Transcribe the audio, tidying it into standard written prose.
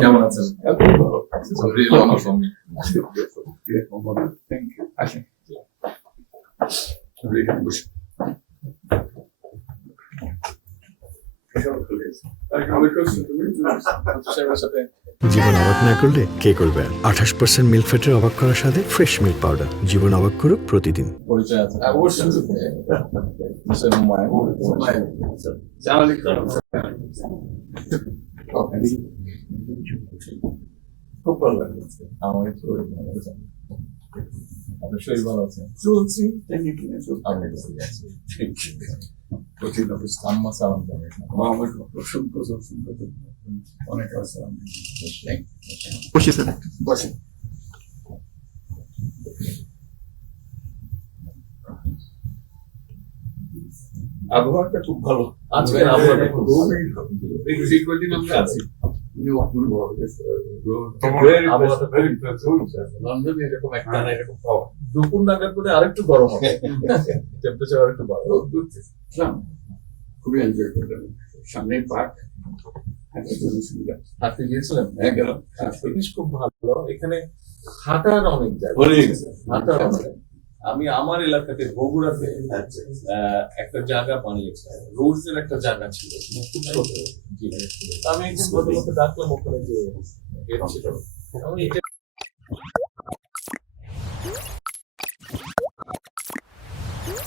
কেমন আছেন? Really honor for me. Thank you. আসেন। এখানে বসে। জীবন অবাক না করলে কে করবে? 28% মিল্ক ফ্যাটের অবাক করার সাথে ফ্রেশ মিল্ক পাউডার। জীবন অবাক করুক প্রতিদিন। পরিচয় আছে অবশ্যই। মিস্টার হুমায়ুন। খুব ভালো লাগলো। আমার একটু ভালো আছে। আপনার শরীর ভালো আছে? চলছি। Thank you. আমি ঠিক আছি। কঠিন অবস্থা। আম্মা সালাম জানাই। আমার অসংখ্য অনেক আসসালাম। বসে স্যার। বসে। আবহাওয়াটা খুব ভালো। আজকে আবহাওয়াটা খুব ভালো। লন্ডনে এরকম একটা না এরকম পাওয়া দুপুর নাগাদ করে আরেকটু গরম হবে, টেম্পারেচার আরেকটু বাড়বে। খুবই এনজয় করলাম। সামনে পার্ক, সুবিধা। হাঁটতে গিয়েছিলেন? গেলাম। জিনিস খুব ভালো, এখানে হাঁটার অনেক জায়গা। হাঁটার অনেক। আমি আমার এলাকাতে বগুড়াতে একটা জায়গা বানিয়েছে, রোডস এর একটা জায়গা ছিল খুব ছোট। আমি একদিন ভদ্রলোককে ডাকলাম ওখানে যে গেট ছিল, আমি এটা